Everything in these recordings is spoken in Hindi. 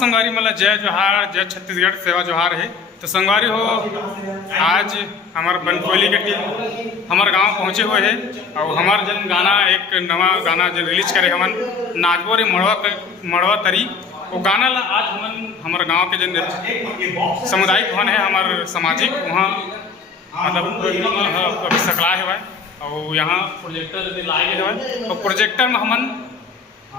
संगवारी मतलब जय जोहार, जय छत्तीसगढ़, सेवा जोहार है। तो संगवारी हो, आज हमार बनकोली के टीम हमार गांव पहुँचे हुए है और हमार जन गाना एक नवा गाना जो रिलीज करे हमन नाचबो रे मड़वा तरी। वो गाना ला आज हमन हमार गांव के जन सामुदायिक भवन है हमार सामाजिक, वहाँ मतलब अभी सकला है और यहाँ प्रोजेक्टर लाए गए है और प्रोजेक्टर में हमन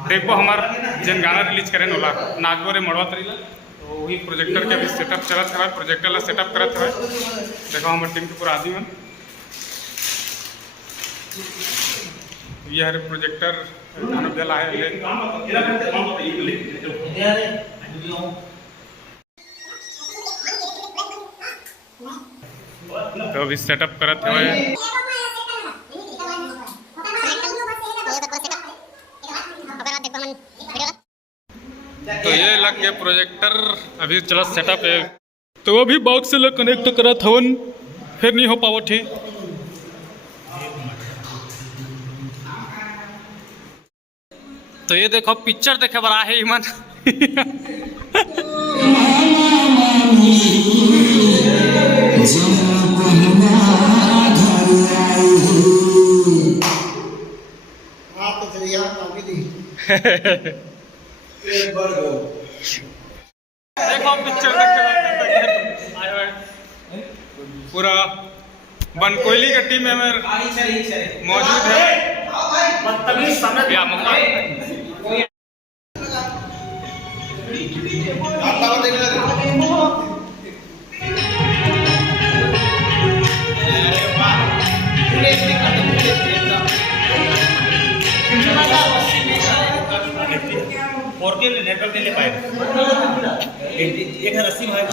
देखो हमार जन गाना रिलीज करें ओला नाचबो रे मड़वा तरी ला। तो वही प्रोजेक्टर के अभी सेटअप चलत है, प्रोजेक्टर ला सेटअप करत है। देखो हमारे टीम के पूरा आदमी मन ये हर प्रोजेक्टर दिला है। तो अभी सेटअप करत है। तो ये लग गया प्रोजेक्टर, अभी चला सेटअप है। तो वो भी बॉक्स से लग कनेक्ट करत हवन, फिर नहीं हो पावो ठीक। तो ये देखो पिक्चर देखे बड़ा है इमन। देखो पिक्चर देखे पूरा बनकोली का टीम में मौजूद है। नेटवर्क नहीं ले पाए एक रस्सी भाई।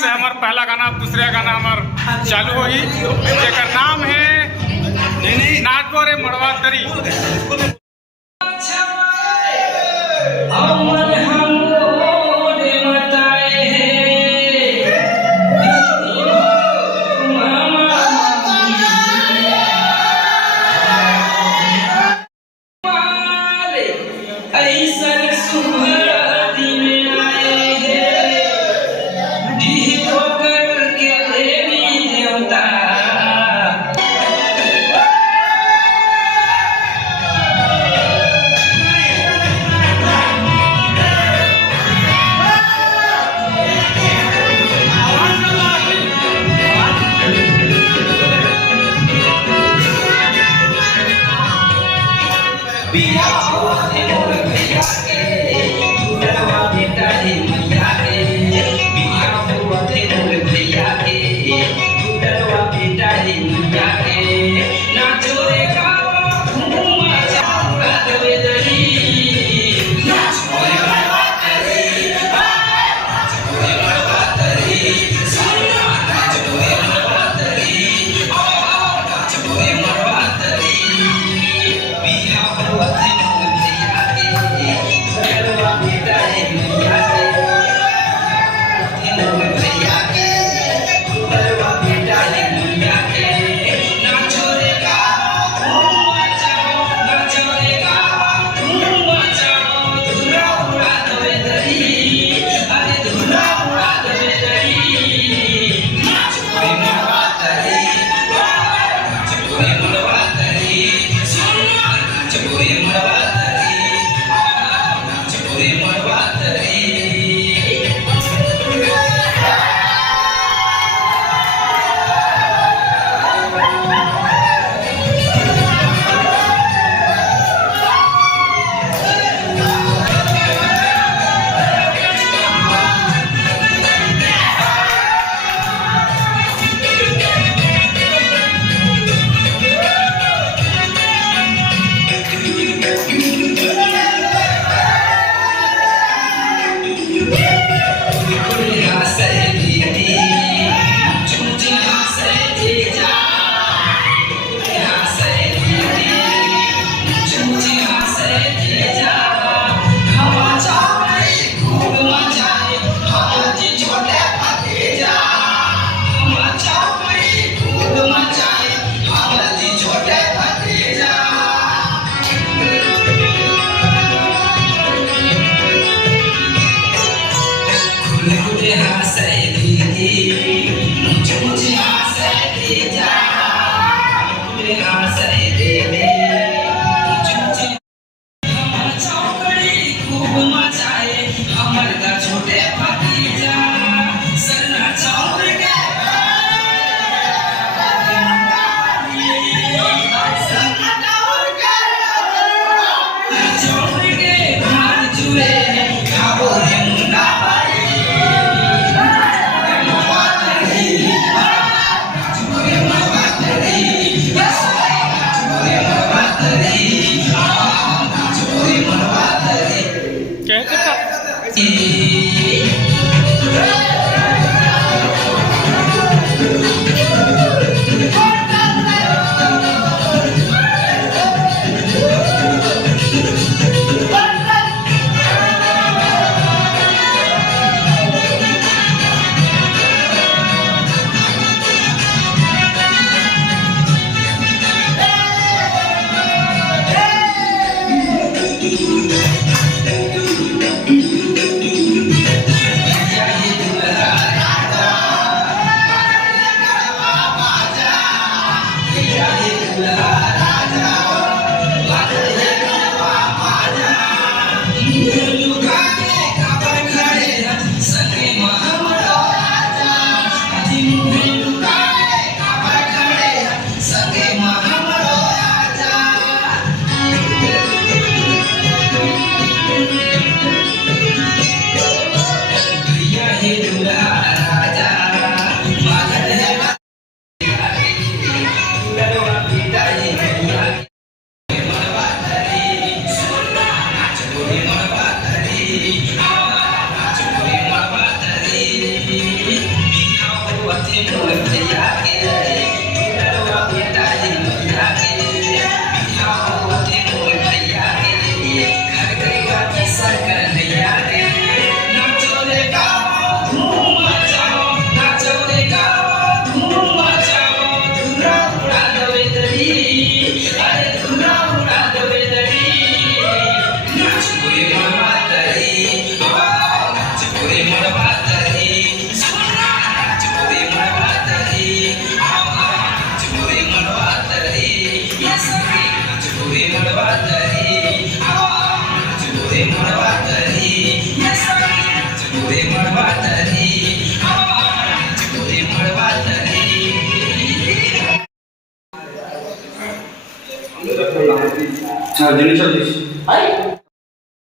से हमार पहला गाना दूसरा गाना हमार चालू होगी, जेकर नाम है नाचबो रे मड़वा तरी।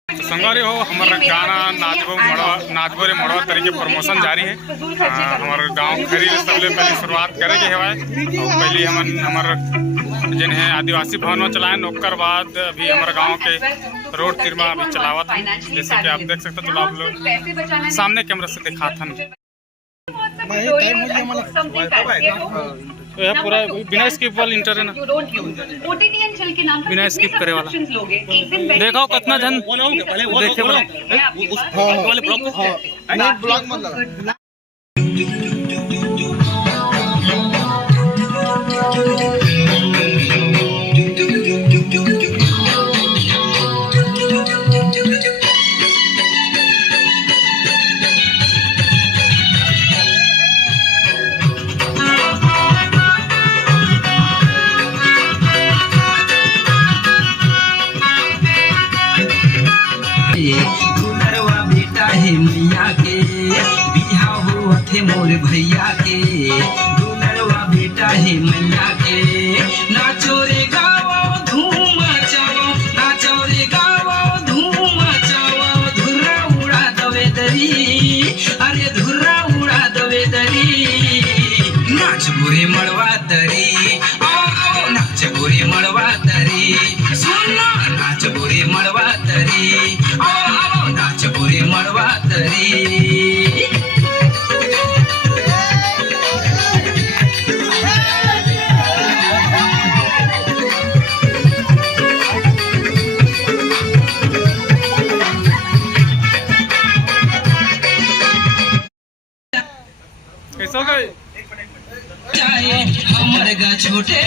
तो संगवारी हो हमारा गाना नाचबो रे मड़वा तरीके प्रमोशन जारी है। हमारे गांव खरी सबले पहले शुरुआत करे के हवाए और पहले हमार जिन है आदिवासी भवन में चलाएं, ओकर बाद अभी हमारे गांव के रोड तिरमा अभी चलावत है। जैसे कि आप देख सकते तो आप लोग सामने कैमरा से दिखात हन। तो यह पूरा बिना स्किप वाला इंटर है ना, बिना स्किप करे वाला। देखो कितना जन देखे ब्लॉग मत लगा। मोर भैया के दुलरवा बेटा है मैया के नाचो रे गावो धूम मचाओ, नाचो रे गावो धूम मचाओ, धुर्रा उड़ा दवे दरी, अरे धुर्रा उड़ा दवे दरी। नाच गोरे मड़वा दरी, आओ आओ नाच गोरे मड़वा दरी, सुनो नाच गोरे मड़वा दरी, आओ आओ नाच गोरे मड़वा दरी। हमर गा छोटे